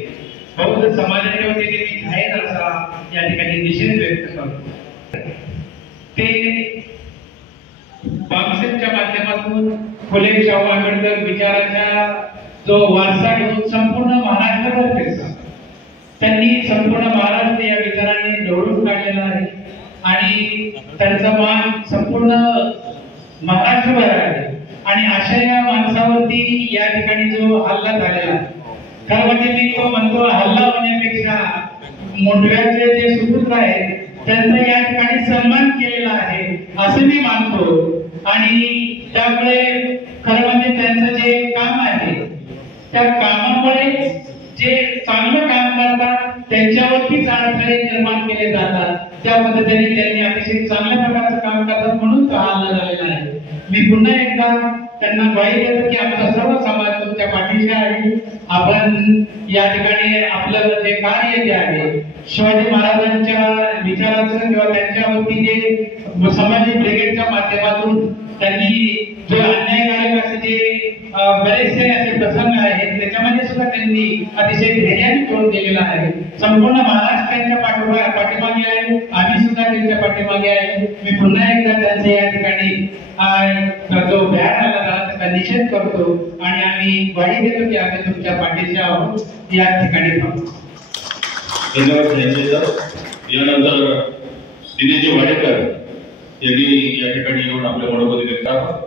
बौद्ध समाजाच्या वतीने मी जाहीर असा या ठिकाणी निषेध व्यक्त करतो. ते बामसेनच्या माध्यमातून फुले शाहू आंबेडकर विचाराच्या जो वारसा घेऊन संपूर्ण महाराष्ट्रभर फिरला. त्यांनी संपूर्ण महाराष्ट्र या विचारांनी निवडून काढलेला आहे आणि त्यांचा मान संपूर्ण महाराष्ट्रभर आहे. आणि अशा या माणसावरती या ठिकाणी जो हल्ला झालेला खरं म्हणजे मी तो म्हणतो हल्ला होण्यापेक्षा मुंडव्याचे जे सुपुत्र आहेत त्यांचा या ठिकाणी सन्मान केलेला आहे असं मी मानतो. आणि त्यामुळे खरं म्हणजे त्यांचं जे काम आहे त्या कामामुळे जे चांगलं काम करतात त्यांच्यावरतीच अडथळे निर्माण केले जातात. त्या पद्धतीने त्यांनी अतिशय चांगल्या प्रकारचं काम करतात म्हणून तो हल्ला झालेला आहे. मी पुन्हा एकदा त्यांना ग्वाही देतो की आमचा सर्व समाज तुमच्या पाठीशी आहे. आपण या ठिकाणी आपलं जे कार्य जे आहे शिवाजी महाराजांच्या विचाराचं किंवा त्यांच्यावरती जे संभाजी ब्रिगेडच्या माध्यमातून त्यांनी जो अन्यायकारक असे जे बरेचसे असे प्रसंग आहेत त्याच्यामध्ये सुद्धा त्यांनी अतिशय धैर्याने तोड दिलेला आहे. संपूर्ण महाराष्ट्र त्यांच्या पाठीमागे आहे. आम्ही सुद्धा त्यांच्या पाठीमागे आहे. मी पुन्हा एकदा त्यांचे या ठिकाणी जो भ्याड आला त्याचा निषेध करतो आणि आम्ही ग्वाही देतो की आम्ही तुमच्या पाठीशी आहोत या ठिकाणी. धन्यवाद. यानंतर दिनेजी वाडेकर यांनी या ठिकाणी येऊन आपल्या मनोगत व्यक्त करावं.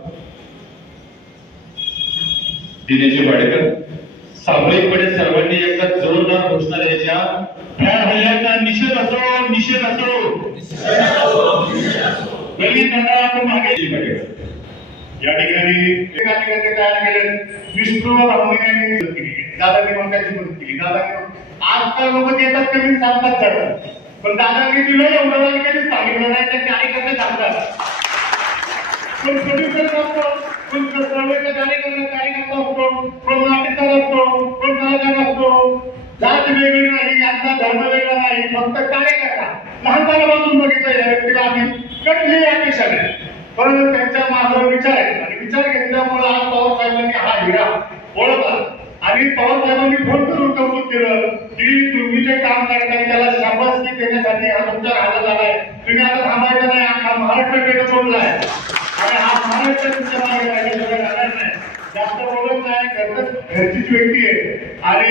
दिनेजी वाडेकर. सामूहिकपणे सर्वांनी एकदा जोरदार घोषणा द्यायच्या. भ्याड हल्ल्याचा निषेध असो, निषेध असो. मागे या ठिकाणी कार्यकर्ते तयार केले. विष्णू राहुल दादानी मंत्र्याची मदत केली. दादानी आजकाल लोक येतात कमी सांगतात सगळं पण दादांनी दिलं एवढं कधी सांगितलं नाही. त्या कार्यकर्ते सांगतात कोण प्रोड्युसर असतो, कोण कार्यकर्ता असतो, कोण नाटककार असतो, कोण कलाकार असतो. जात वेगळी नाही, यांचा धर्म वेगळा नाही, फक्त कार्यकर्ता. लहानपणापासून बघितलं या व्यक्तीला आम्ही कटली अपेक्षा नाही पण त्यांच्या मागे विचार आहेत आणि विचार घेतल्यामुळे आज पवार साहेबांनी हा हिरा ओळखला आणि पवार साहेबांनी फोन करून कौतुक केलं की तुम्ही जे काम करताय त्याला शाबासकी देण्यासाठी हा तुमचा राजा झालाय. तुम्ही आता थांबायचं नाही. हा महाराष्ट्र पेट सोडलाय आणि हा महाराष्ट्र तुमच्या मागे राहिल्याशिवाय राहणार नाही. जास्त बोलत नाही. घरचीच व्यक्ती आहे आणि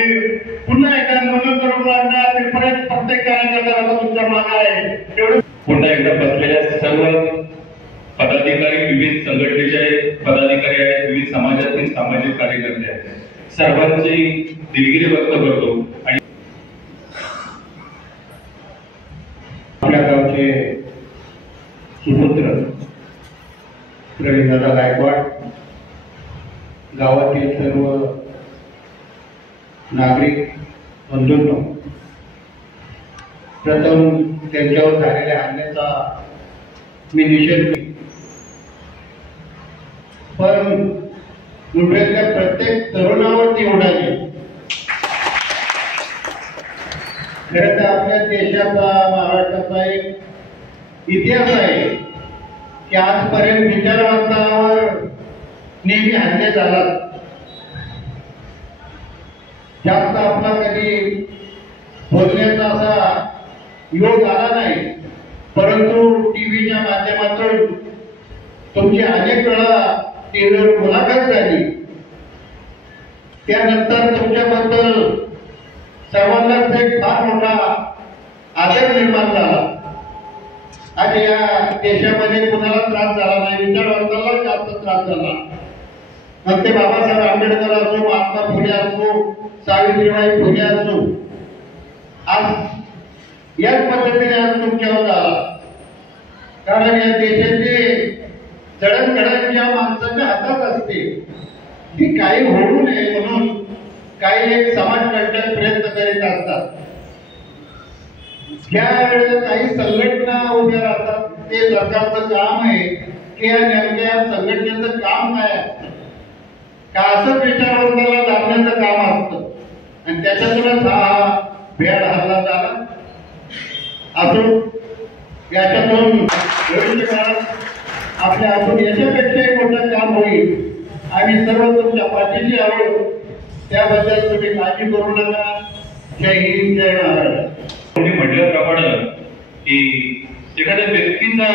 पुन्हा एकदा निवडणूक करून वाढणार प्रत्येक कार्यकर्त्याला तुमच्या मागे आहे. एवढं पुन्हा एकदा बसलेल्या सर्व पदाधिकारी, विविध संघटनेचे पदाधिकारी आहेत, विविध समाजातील सामाजिक कार्यकर्ते आहेत, सर्वांची दिलगिरी व्यक्त करतो. आणि आपल्या सुपुत्र प्रवीणदादा गायकवाड, गावातील सर्व नागरिक बंधूंनो, प्रथम त्यांच्यावर झालेल्या हल्ल्याचा मी निषेध केला. पण मुंबईतल्या प्रत्येक तरुणावरती उडाली. खरं तर आपल्या देशाचा, महाराष्ट्राचा एक इतिहास आहे की आजपर्यंत विचारवंतांवर नेहमी हल्ले झाला. जास्त आपला कधी बोलण्याचा असा योग आला नाही, परंतु टीव्हीच्या माध्यमातून तुमची अनेक वेळा टीव्हीवर मुलाखत झाली. त्यानंतर तुमच्याबद्दल सर्वांनाच एक फार मोठा आदर निर्माण झाला. आज या देशामध्ये कुणाला त्रास झाला नाही, विचारवंताला जास्त त्रास झाला. मग ते बाबासाहेब आंबेडकर असो, महात्मा फुले असो, सावित्रीबाई फुले असो, आज याच पद्धतीने आज तुमच्यावर झाला. कारण या देशाचे जडणघडण ज्या माणसाच्या हातात असते ती काही होऊ नये म्हणून काही एक समाजकंटक प्रयत्न करीत असतात. ज्या वेळेला काही संघटना उभ्या राहतात ते सरकारचं काम आहे की या नेमक्या संघटनेचं काम काय आहे का असं विचारवंताला दाबण्याचं काम असतं आणि त्याच्यातूनच हा भ्याड हल्ला झाला. अजून याच्यातून भविष्य काळात आपल्या अजून याच्यापेक्षाही मोठं काम होईल. आम्ही सर्व तुमच्या पाठीशी आहोत, त्याबद्दल तुम्ही काळजी करू नका. जय हिंद, जय महाराष्ट्र. तुम्ही म्हटल्याप्रमाणे की एखाद्या व्यक्तीला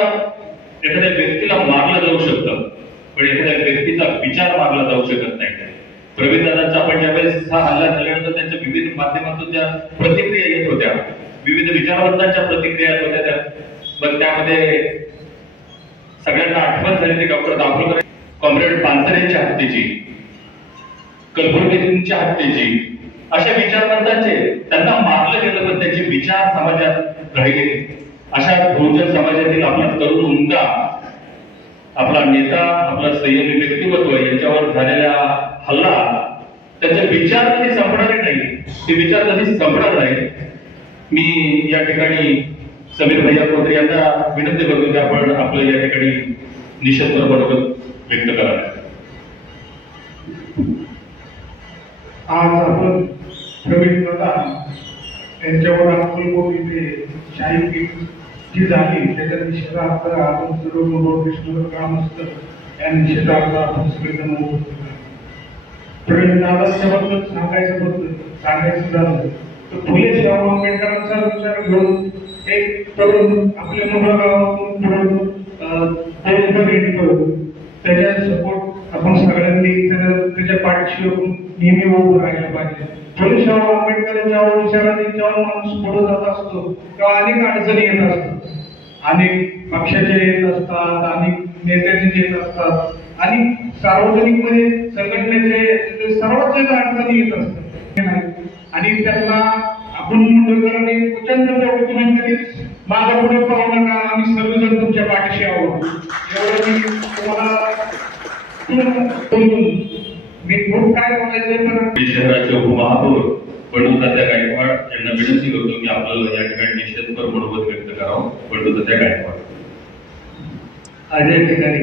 मारलं जाऊ शकतं, पण एखाद्या व्यक्तीचा विचार मारला जाऊ शकत नाही. प्रवीणदादांचा आपण ज्यावेळेस हा हल्ला झाल्यानंतर त्यांच्या विविध माध्यमातून ज्या प्रतिक्रिया येत होत्या, विविध विचारवंतांच्या प्रतिक्रिया येत होत्या, पण त्यामध्ये सगळ्यांना आठवण झालेली डॉक्टर दाभोलकर, कॉम्रेड पानसरेंच्या हत्येची, कलबुर्गींच्या हत्येची, अशा विचारवंतांचे त्यांना मारलं गेलं पण त्यांचे विचार समाजात राहिले. अशा बहुजन समाजातील आपला तरुण उमदा, आपला नेता, आपला संयमी व्यक्तिमत्व यांच्यावर झालेला हल्ला, त्यांचे विचार कधी संपणारे नाही, ते विचार कधी संपणार नाही. मी या ठिकाणी समीर भैया कोत्रे यांना विनंती करतो की आपण आपलं या ठिकाणी निषेध व्यक्त करावे. आज आपण प्रवीण दादा यांच्यावर अक्कलकोट इथे शाही जी झाली त्याच्या निषेधार्थ आपण सर्व मुलं ग्रामस्थ या निषेधार्थ आपण सगळेजण होतो. प्रवीण दादांच्याबद्दल सांगायचं झालं तर फुले शाहू आंबेडकरांचा विचार घेऊन एक तरुण आपल्या मोठ्या गावातून त्याच्या सपोर्ट आपण सगळ्यांनी त्याच्या पाठीशी नेहमी उभं राहायला पाहिजे. फुले शाहू आंबेडकरांच्या विचाराने जेव्हा माणूस पुढे जात असतो तेव्हा अनेक अडचणी येत असतात, अनेक पक्षाचे येत असतात, अनेक नेत्याचे येत असतात आणि सार्वजनिक मध्ये संघटनेचे सर्वच अडचणी येत असतात आणि त्यांना आपण मुंबईकरांनी प्रचंड तुम्ही माझा पुढे पाहू नका, आम्ही सर्वजण तुमच्या पाठीशी आहोत एवढं मी तुम्हाला मी खूप काय बोलायचं. पण शहराचे उपमहापौर बंडूतात्या गायकवाड यांना विनंती करतो की आपल्याला या ठिकाणी निषेधपर मनोगत व्यक्त करावं. बंडूतात्या गायकवाड. आज या ठिकाणी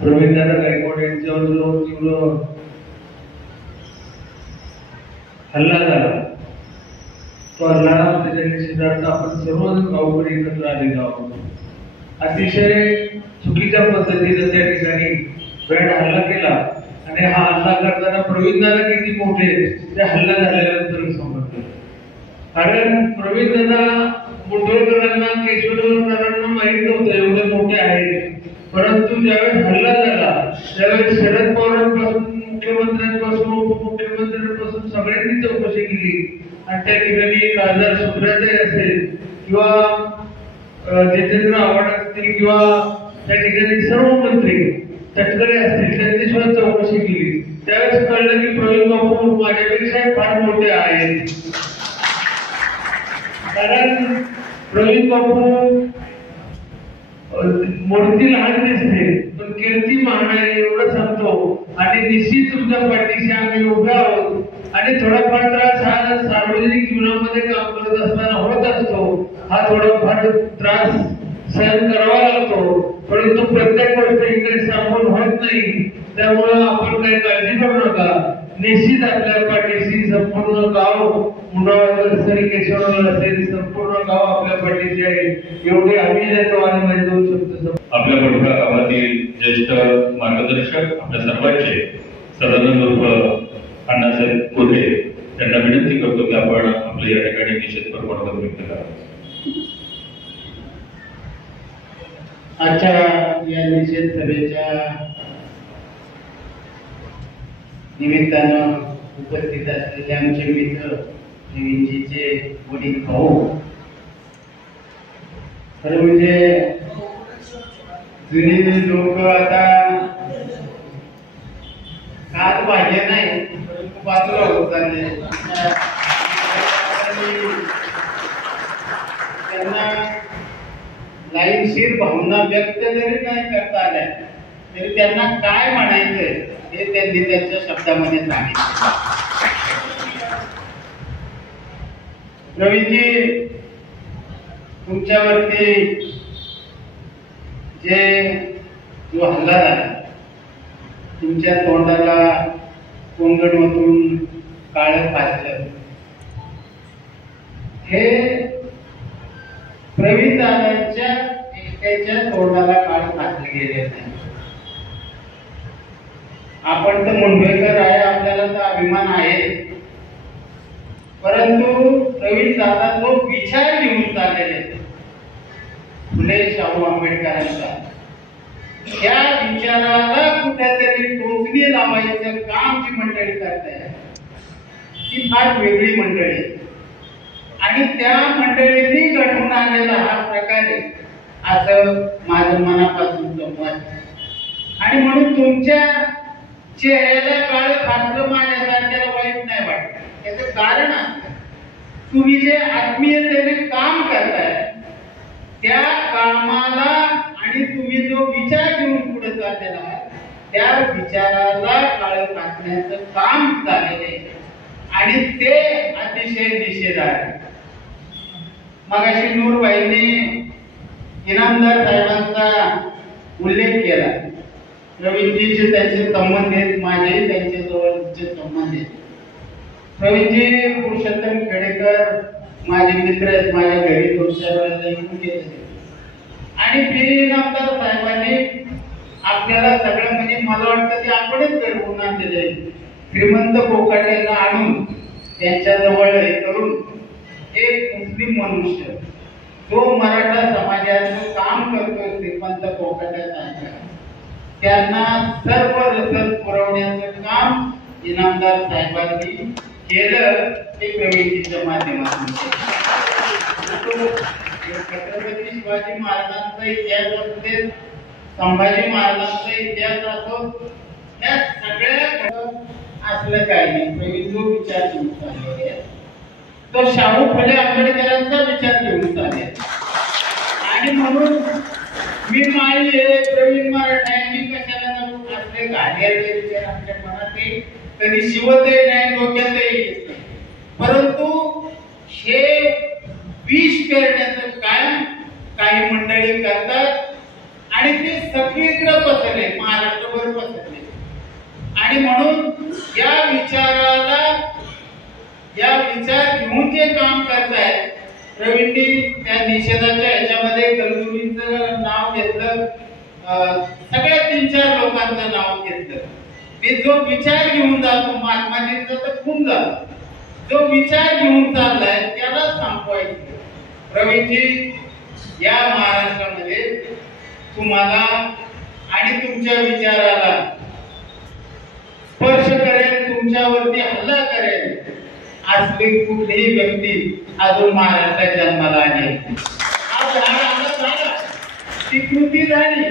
प्रवीणदादा गायकवाड यांच्यावर जो तीव्र हल्ला झाला तो हल्ला त्याच्या निषेधार्थ आपण सर्व गावकरी एकत्र आलेलो आहोत. अतिशय चुकीच्या पद्धतीने त्या ठिकाणी भ्याड हल्ला केला आणि हा हल्ला करताना प्रवीणदादा किती मोठे त्या हल्ला झाल्यानंतर समजलं. कारण प्रवीणदादा मुंडवळकरांना, केशवरावांना माहीत नव्हतं एवढे मोठे आहेत, परंतु ज्यावेळेस हल्ला झाला त्यावेळेस शरद पवारांपासून मुख्यमंत्र्यांपासून उपमुख्यमंत्र्यांपासून सगळ्यांनी चौकशी केली आणि त्या ठिकाणी खासदार सुप्रियाताई असेल किंवा जितेंद्र आव्हाड असतील किंवा त्या ठिकाणी सर्व मंत्री तटकरे असतील त्यांनी सुद्धा चौकशी केली. त्यावेळेस कळलं की प्रवीण बापू माझ्यापेक्षा फार मोठे आहेत. कारण प्रवीण बापू मूर्ती लहान दिसते पण कीर्ती महान आहे एवढं सांगतो आणि निश्चित तुमच्या पाठीशी आम्ही उभे आहोत आणि थोडाफार त्रास हा सार्वजनिक जीवनामध्ये काम करत असताना होत असतो. हा थोडाफार त्रास सहन करावा लागतो परंतु प्रत्येक गोष्ट इकडे सांगून होत नाही. त्यामुळं आपण काही काळजी करू नका. निश्चित आपल्या पाठीशी संपूर्ण गाव मुंडाळकर असेल केशवनगर असेल संपूर्ण गाव आपल्या पाठीशी आहे एवढे आम्ही देतो आणि माझे 2 शब्द आपल्या मोठ्या गावातील ज्येष्ठ मार्गदर्शक आपल्या सर्वांचे सदानंद उर्फ अण्णासाहेब कोल्हे त्यांना विनंती करतो की आपण आपल्या या ठिकाणी निषेध प्रकट व्यक्त करा. आजच्या या निषेध सभेच्या निमित्तानं उपस्थित असलेले आमचे मित्र प्रवीणजीचे वडील भाऊ खरं म्हणजे जुनी लोक आता काल पाहिजे नाही परंतु बाजूला होत चालले. त्यांना लाईनशीर भावना व्यक्त जरी नाही करता आल्या तरी त्यांना काय म्हणायचंय हे त्यांनी त्यांच्या शब्दामध्ये सांगितलं. प्रवीणजी तुमच्यावरती जो हल्ला झाला तुमच्या तोंडाला कोंगणमधून काळं फासलं हे प्रवीण दादांच्या एकट्याच्या तोंडाला काळं फासले गेले नाही. आपण तर मुंबईकर आहे आपल्याला तर अभिमान आहे परंतु प्रवीण दादा जो विचार घेऊन चाललेले फुले शाहू आंबेडकरांचा त्या विचाराला कुठेतरी टोचणी लावायचं काम जी मंडळी करताय ती फार वेगळी मंडळी आणि त्या मंडळींनी घडवून आणलेला हा प्रकार आहे असं माझं मनापासून समज. आणि म्हणून तुमच्या चेहऱ्याला काळ फासलं माझ्यासारख्याला वाईट नाही वाटत. याचं कारण असतं तुम्ही जे आत्मीयतेने काम करताय त्या कामाला आणि तुम्ही जो विचार घेऊन पुढे चाललेला त्या विचाराला काळ फासण्याचं काम झालेलं आहे आणि ते अतिशय निषेधार्ह. मगाशी नूरबाईंनी इनामदार साहेबांचा उल्लेख केला. प्रवीणजीचे त्यांचे संबंध आहेत माझेही त्यांच्या जवळचे संबंध आहेत. प्रवीणजी पुरुषोत्तम खेडेकर माझे मित्र आहेत. माझ्या घरी 2-4 वेळेला येऊन गेले आणि पी इनामदार साहेबांनी आपल्याला सगळं म्हणजे मला वाटतं ते आपणच घडवून आणलेले आहे. श्रीमंत कोकाटेला आणून त्यांच्याजवळ हे करून एक मुस्लिम मनुष्य जो मराठा समाजाचं काम करतो श्रीमंत कोकाट्याचा त्यांना सर्व रसद पुरवण्याचं काम इनामदार साहेबांनी केलं ते प्रवीणजीच्या माध्यमातून. छत्रपती शिवाजी महाराजांचा इतिहास असू दे संभाजी महाराजांचा इतिहास असो या सगळ्या असलं काही नाही. प्रवीण जो विचार घेऊन चालले तो शाहू फुले आंबेडकरांचा विचार घेऊन चालले आणि म्हणून मी माळी प्रवीण मराठा यांनी कशाला जाऊन असले घाणेरडे विचार आमच्या मनात कधी शिवतही नाही डोक्यातही येत नाही. परंतु हे विष पेरण्याचं काम काही मंडळी करतात आणि ते सगळीकडे पसरले महाराष्ट्रभर पसरले आणि म्हणून या विचार घेऊन जे काम करतायत प्रवीणजी त्या निषेधाच्या ह्याच्यामध्ये कलगुरूंचं नाव घेतलं सगळ्या 3-4 लोकांचं नाव घेतलं. मी जो विचार घेऊन जातो महात्माजींचा तर खून जातो जो विचार घेऊन चाललाय त्याला संपवायचं. प्रवीणजी या महाराष्ट्रामध्ये तुम्हाला आणि तुमच्या विचाराला स्पर्श करेल तुमच्यावरती हल्ला करेल असली कुठलीही व्यक्ती अजून महाराष्ट्रात जन्माला आली. हा झाला ती कृती झाली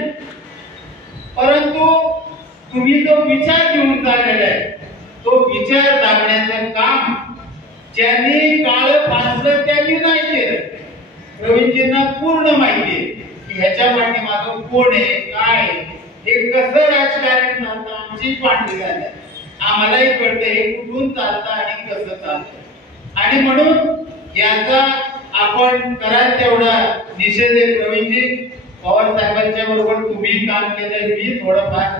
परंतु तुम्ही जो विचार घेऊन चाललेला आहे तो विचार दाबण्याचं काम ज्यांनी काळ फासलं त्यांनी नाही केलं. प्रवीणजींना पूर्ण माहिती आहे की ह्याच्या पाठीमागं कोण आहे, काय आहे, हे कसं राजकारण चालतं आमची पांढरी झाली. आम्हालाही कळतं हे कुठून चालतं आणि कसं चालतं. आणि म्हणून याचा आपण कराल तेवढा निषेध आहे. प्रवीणजी, पवार साहेबांच्या बरोबर तुम्ही काम केलंय, मी थोडंफार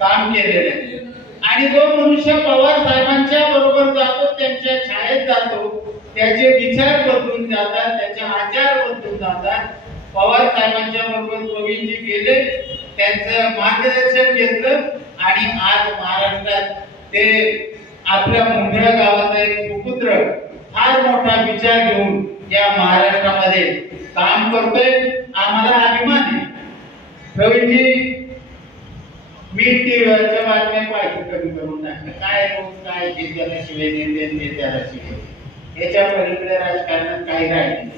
काम केलेलं आहे. आणि जो मनुष्य पवार साहेबांच्या बरोबर जातो, त्यांच्या छायेत जातो, त्याचे विचार बदलून जातात, त्याचे आचार बदलून जातात. पवार साहेबांच्या बरोबर प्रवीणजी गेले, त्यांचं मार्गदर्शन घेतलं आणि आज महाराष्ट्रात ते आपल्या मुंबई गावाचा एक सुपुत्र फार मोठा विचार घेऊन या महाराष्ट्रामध्ये काम करतोय. आम्हाला अभिमान आहे. प्रवीणजी, मी टीव्हीवरच्या बातम्या पाहिजे कमी करून टाकलं. काय रोज काय त्याला शिवाय देते त्याला शिवाय, याच्या पलीकडे राजकारणात काही राहिले.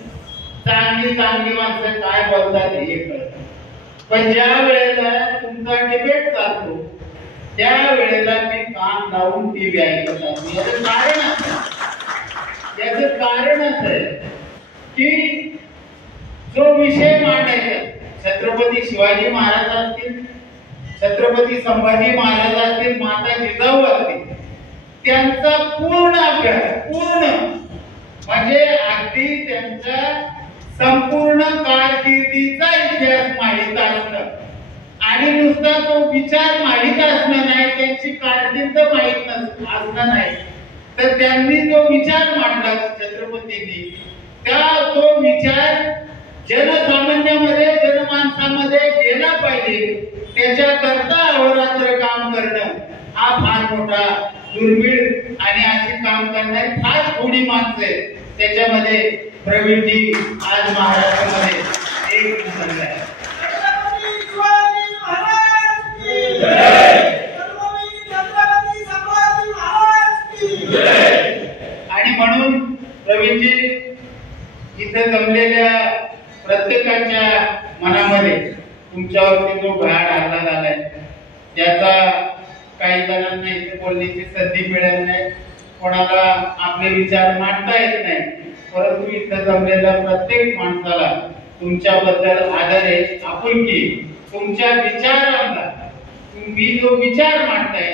चांगली चांगली माणसं काय बोलतात हे कळतं. पण ज्या वेळेला तुमचा डिबेट चालतो त्या वेळेला मी कान लावून टीव्ही ऐकत असतो. याचं कारण असं आहे की जो विषय मांडायचा, छत्रपती शिवाजी महाराज असतील, छत्रपती संभाजी महाराज असतील, माता जिजाऊ असतील, त्यांचा पूर्ण अभ्यास, पूर्ण म्हणजे अगदी त्यांच्या संपूर्ण कारकिर्दीचा इतिहास माहित असणं आणि नुसता तो विचार माहित असणं नाही, त्यांची कारकीर्द माहित असणं नाही, तर त्यांनी जो विचार मांडला छत्रपतींनी, तो विचार जनसामान्यामध्ये, जनमानसामध्ये गेला पाहिजे. त्याच्याकरता अहोरात्र काम करणं हा फार मोठा दुर्मिळ आणि असे काम करणारी फार थोडी माणसं आहेत. त्याच्यामध्ये प्रवीणजी आज महाराष्ट्रामध्ये एक संघ आहे. आणि म्हणून प्रवीणजी, इथे जमलेल्या प्रत्येकाच्या मनामध्ये तुमच्यावरती जो भयाड हल्ला झालाय त्याचा काही जणांना इथे बोलण्याची संधी मिळत नाही, कोणाला आपले विचार मांडता येत नाही. परंतु इथे जमलेल्या प्रत्येक माणसाला तुमच्याबद्दल आदर आहे, आपुलकी. तुमच्या विचारांना, तुम्ही जो विचार मांडताय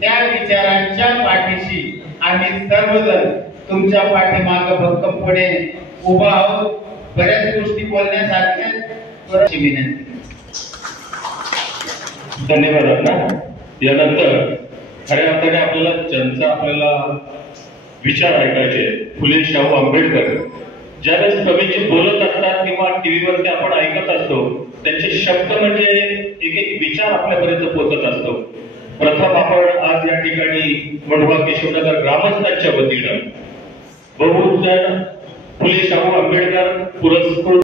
त्या विचारांच्या पाठीशी आम्ही सर्वजण तुमच्या पाठीमागे भक्कमपणे उभा आहोत. बऱ्याच गोष्टी बोलण्यासारख्या विनंती. धन्यवाद. यानंतर खऱ्या अर्थाने आपल्याला विचार ऐकायचे. फुले शाहू आंबेडकर ज्यावेळेस प्रवीणजी बोलत असतात किंवा टीव्हीवरती आपण ऐकत असतो, त्यांचे शब्द म्हणजे एक एक विचार आपल्यापर्यंत पोहोचत असतो. प्रथम आपण आज या ठिकाणी मंडवा केशवनगर ग्रामस्थांच्या वतीनं बहुजन फुले शाहू आंबेडकर पुरस्कृत